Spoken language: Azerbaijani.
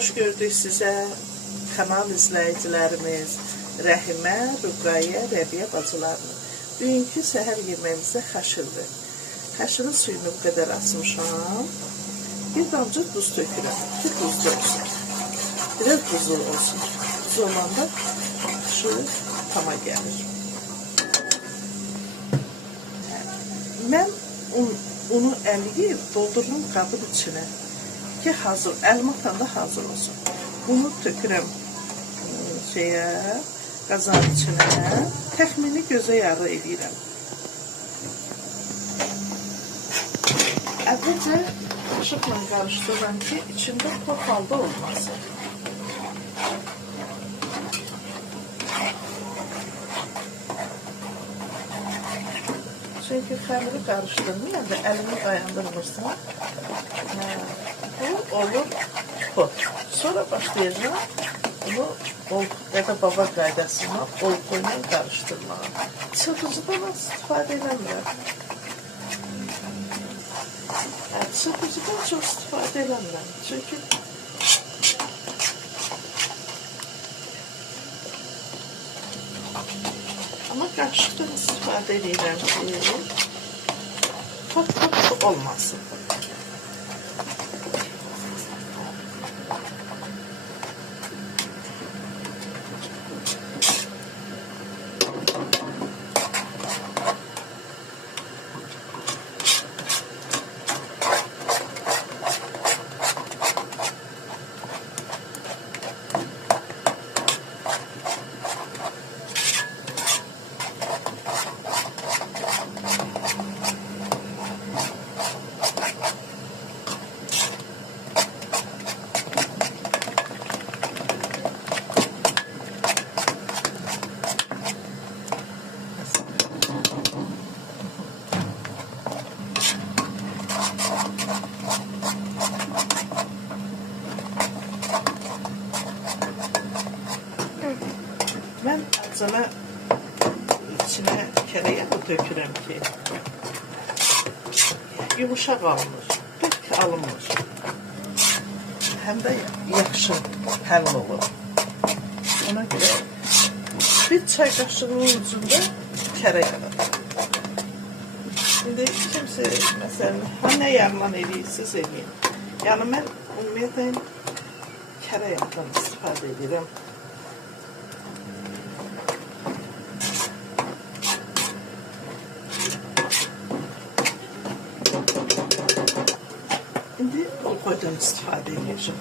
Hoş gördük sizə kanal izləyicilərimiz Rəhimə, Ruqayyə, Rəbiyə bacılarını. Bugünkü səhər yeməyimizdə xəşirdir. Xəşirin suyunu bu qədər asmışam. Bir damcı duz tökürəm ki, duzlu olsun. Biraz duzlu olsun. Duz olanda xəşir tama gəlir. Mən unu əliyib doldururum qabın içinə. Ki hazır, əlim atanda hazır olsun. Bunu tökürəm qazanın içinə, təxmini gözə yarı edirəm. Əvvəlcə qaşıqla qarışdırıram ki, içində top halda olmasın. Çünki xəmiri qarışdırmayanda əlini dayandırmırsan, bu olur pot. Sonra başlayacağım bunu ya da baba qaydasından olquyla qarışdırmağa. Çırpıcıdan istifadə eləmirəm. Çırpıcıdan çox istifadə eləmirəm. Çünki ama qaşıqdan istifadə edirəm ki, top olmasın. Mən acına içinə kərəyağı tökürəm ki, yumuşaq alınır, pek alınmır. Həm də yaxşı həll olur. Ona görə bir çay qaşığının ucunda kərəyağı. Şimdi kimsə, məsələn, nə yandan edirsiniz edin. Yəni mən ümumiyyətlə kərəyağdan istifadə edirəm. Şimdi olqoydan istifadə edəcəm.